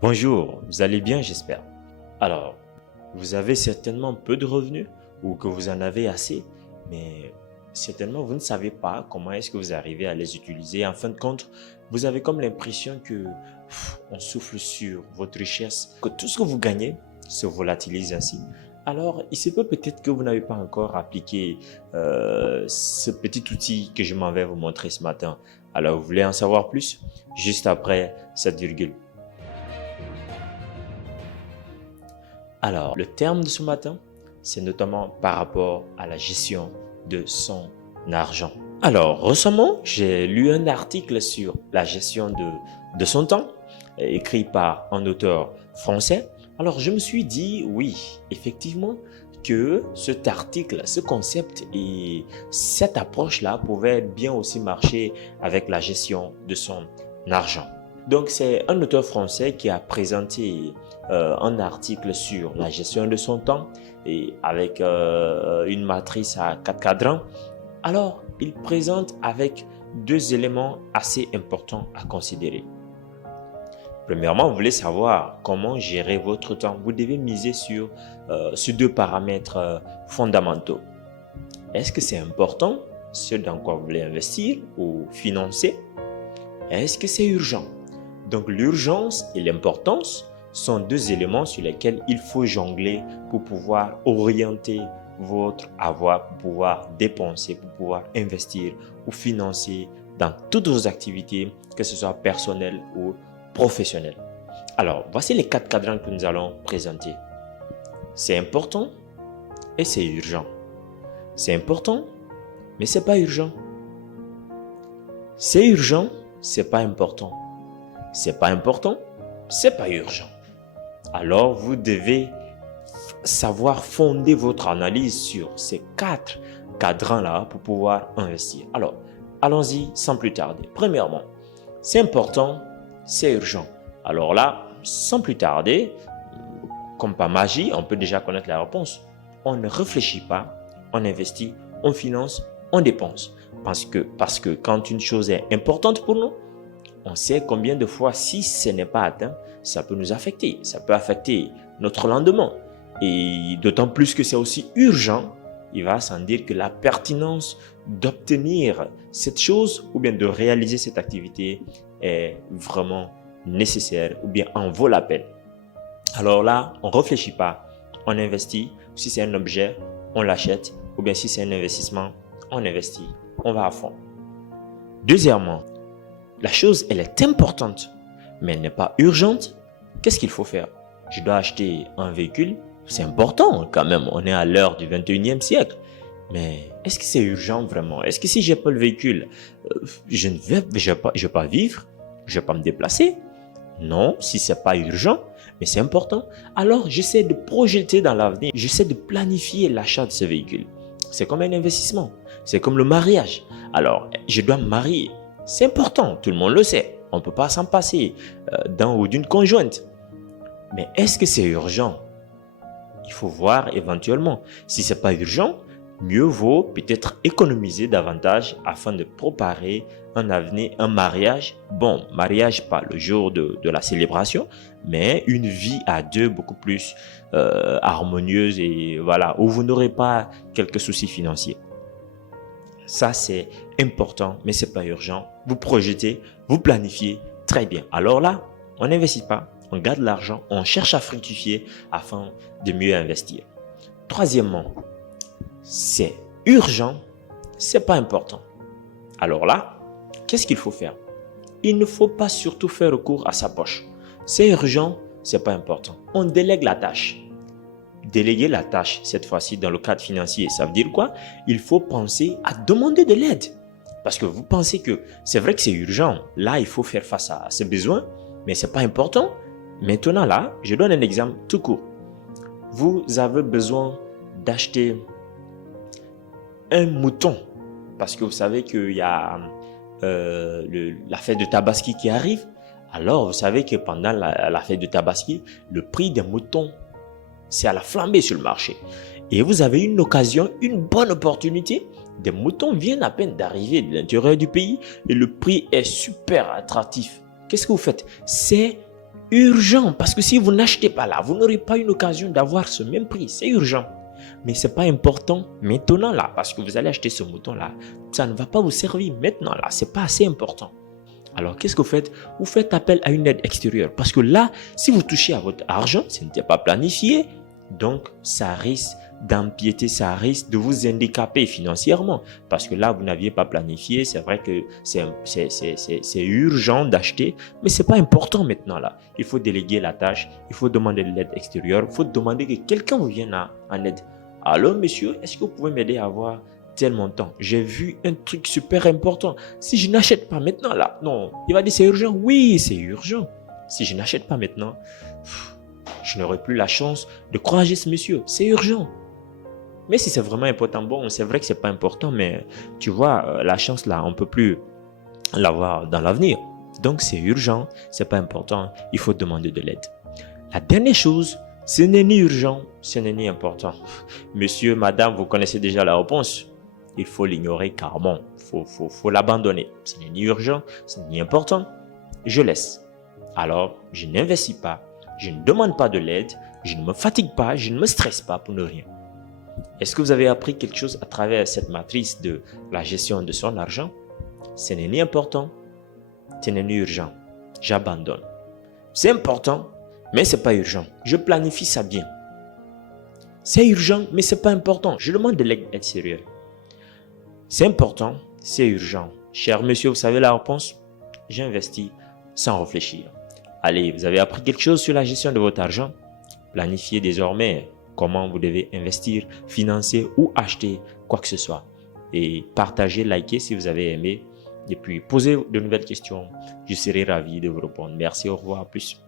Bonjour, vous allez bien, j'espère. Alors, vous avez certainement peu de revenus ou que vous en avez assez, mais certainement vous ne savez pas comment est-ce que vous arrivez à les utiliser. En fin de compte, vous avez comme l'impression que on souffle sur votre richesse, que tout ce que vous gagnez se volatilise ainsi. Alors, il se peut peut-être que vous n'avez pas encore appliqué ce petit outil que je m'en vais vous montrer ce matin. Alors, vous voulez en savoir plus? Juste après cette virgule. Alors, le terme de ce matin, c'est notamment par rapport à la gestion de son argent. Alors, récemment, j'ai lu un article sur la gestion de son temps, écrit par un auteur français. Alors, je me suis dit, oui, effectivement, que cet article, ce concept et cette approche-là pouvaient bien aussi marcher avec la gestion de son argent. Donc, c'est un auteur français qui a présenté un article sur la gestion de son temps et avec une matrice à 4 cadrans. Alors, il présente avec deux éléments assez importants à considérer. Premièrement, vous voulez savoir comment gérer votre temps. Vous devez miser sur ces deux paramètres fondamentaux. Est-ce que c'est important, ce dans quoi vous voulez investir ou financer? Est-ce que c'est urgent? Donc l'urgence et l'importance sont deux éléments sur lesquels il faut jongler pour pouvoir orienter votre avoir, pour pouvoir dépenser, pour pouvoir investir ou financer dans toutes vos activités, que ce soit personnelles ou professionnelles. Alors, voici les 4 cadrans que nous allons présenter. C'est important et c'est urgent. C'est important, mais ce n'est pas urgent. C'est urgent, c'est pas important. C'est pas important, c'est pas urgent. Alors, vous devez savoir fonder votre analyse sur ces 4 cadrans-là pour pouvoir investir. Alors, allons-y sans plus tarder. Premièrement, c'est important, c'est urgent. Alors là, sans plus tarder, comme par magie, on peut déjà connaître la réponse. On ne réfléchit pas, on investit, on finance, on dépense. Parce que quand une chose est importante pour nous, on sait combien de fois, si ce n'est pas atteint, ça peut nous affecter. Ça peut affecter notre lendemain. Et d'autant plus que c'est aussi urgent, il va sans dire que la pertinence d'obtenir cette chose ou bien de réaliser cette activité est vraiment nécessaire ou bien en vaut la peine. Alors là, on ne réfléchit pas, on investit. Si c'est un objet, on l'achète. Ou bien si c'est un investissement, on investit. On va à fond. Deuxièmement, la chose, elle est importante, mais elle n'est pas urgente. Qu'est-ce qu'il faut faire? Je dois acheter un véhicule. C'est important quand même. On est à l'heure du 21e siècle. Mais est-ce que c'est urgent vraiment? Est-ce que si j'ai pas le véhicule, je ne vais pas vivre? Je ne vais pas me déplacer? Non, si c'est pas urgent, mais c'est important. Alors, j'essaie de projeter dans l'avenir. J'essaie de planifier l'achat de ce véhicule. C'est comme un investissement. C'est comme le mariage. Alors, je dois me marier. C'est important, tout le monde le sait. On ne peut pas s'en passer d'un ou d'une conjointe. Mais est-ce que c'est urgent? Il faut voir éventuellement. Si ce n'est pas urgent, mieux vaut peut-être économiser davantage afin de préparer un avenir, un mariage. Bon, mariage pas le jour de la célébration, mais une vie à deux beaucoup plus harmonieuse et voilà, où vous n'aurez pas quelques soucis financiers. Ça, c'est important, mais ce n'est pas urgent. Vous projetez, vous planifiez très bien. Alors là, on n'investit pas, on garde l'argent, on cherche à fructifier afin de mieux investir. Troisièmement, c'est urgent, ce n'est pas important. Alors là, qu'est-ce qu'il faut faire? Il ne faut pas surtout faire recours à sa poche. C'est urgent, ce n'est pas important. On délègue la tâche. Déléguer la tâche, cette fois-ci dans le cadre financier, ça veut dire quoi? Il faut penser à demander de l'aide. Parce que vous pensez que c'est vrai que c'est urgent. Là, il faut faire face à ces besoins, mais ce n'est pas important. Maintenant, là, je donne un exemple tout court. Vous avez besoin d'acheter un mouton parce que vous savez qu'il y a la fête de Tabaski qui arrive. Alors, vous savez que pendant la fête de Tabaski, le prix des moutons, c'est à la flambée sur le marché. Et vous avez une occasion, une bonne opportunité. Des moutons viennent à peine d'arriver de l'intérieur du pays et le prix est super attractif. Qu'est-ce que vous faites? C'est urgent. Parce que si vous n'achetez pas là, vous n'aurez pas une occasion d'avoir ce même prix. C'est urgent. Mais ce n'est pas important maintenant là. Parce que vous allez acheter ce mouton-là. Ça ne va pas vous servir maintenant là. Ce n'est pas assez important. Alors, qu'est-ce que vous faites? Vous faites appel à une aide extérieure. Parce que là, si vous touchez à votre argent, ce n'était pas planifié. Donc, ça risque d'empiéter, ça risque de vous handicaper financièrement. Parce que là, vous n'aviez pas planifié. C'est vrai que c'est urgent d'acheter, mais ce n'est pas important maintenant là. Il faut déléguer la tâche, il faut demander de l'aide extérieure, il faut demander que quelqu'un vous vienne en aide. Alors, monsieur, est-ce que vous pouvez m'aider à avoir tel montant? J'ai vu un truc super important. Si je n'achète pas maintenant là, non, il va dire c'est urgent. Oui, c'est urgent. Si je n'achète pas maintenant, je n'aurai plus la chance de croiser ce monsieur. C'est urgent. Mais si c'est vraiment important, bon, c'est vrai que c'est pas important, mais tu vois, la chance là, on peut plus l'avoir dans l'avenir. Donc c'est urgent, c'est pas important, il faut demander de l'aide. La dernière chose, ce n'est ni urgent, ce n'est ni important. Monsieur, madame, vous connaissez déjà la réponse. Il faut l'ignorer carrément, faut l'abandonner. Ce n'est ni urgent, ce n'est ni important. Je laisse. Alors, je n'investis pas, je ne demande pas de l'aide, je ne me fatigue pas, je ne me stresse pas pour ne rien. Est-ce que vous avez appris quelque chose à travers cette matrice de la gestion de son argent? Ce n'est ni important, ce n'est ni urgent. J'abandonne. C'est important, mais ce n'est pas urgent. Je planifie ça bien. C'est urgent, mais ce n'est pas important. Je demande de l'aide extérieure. C'est important, c'est urgent. Cher monsieur, vous savez la réponse? J'investis sans réfléchir. Allez, vous avez appris quelque chose sur la gestion de votre argent? Planifiez désormais comment vous devez investir, financer ou acheter quoi que ce soit. Et partagez, likez si vous avez aimé. Et puis, posez de nouvelles questions. Je serai ravi de vous répondre. Merci, au revoir, à plus.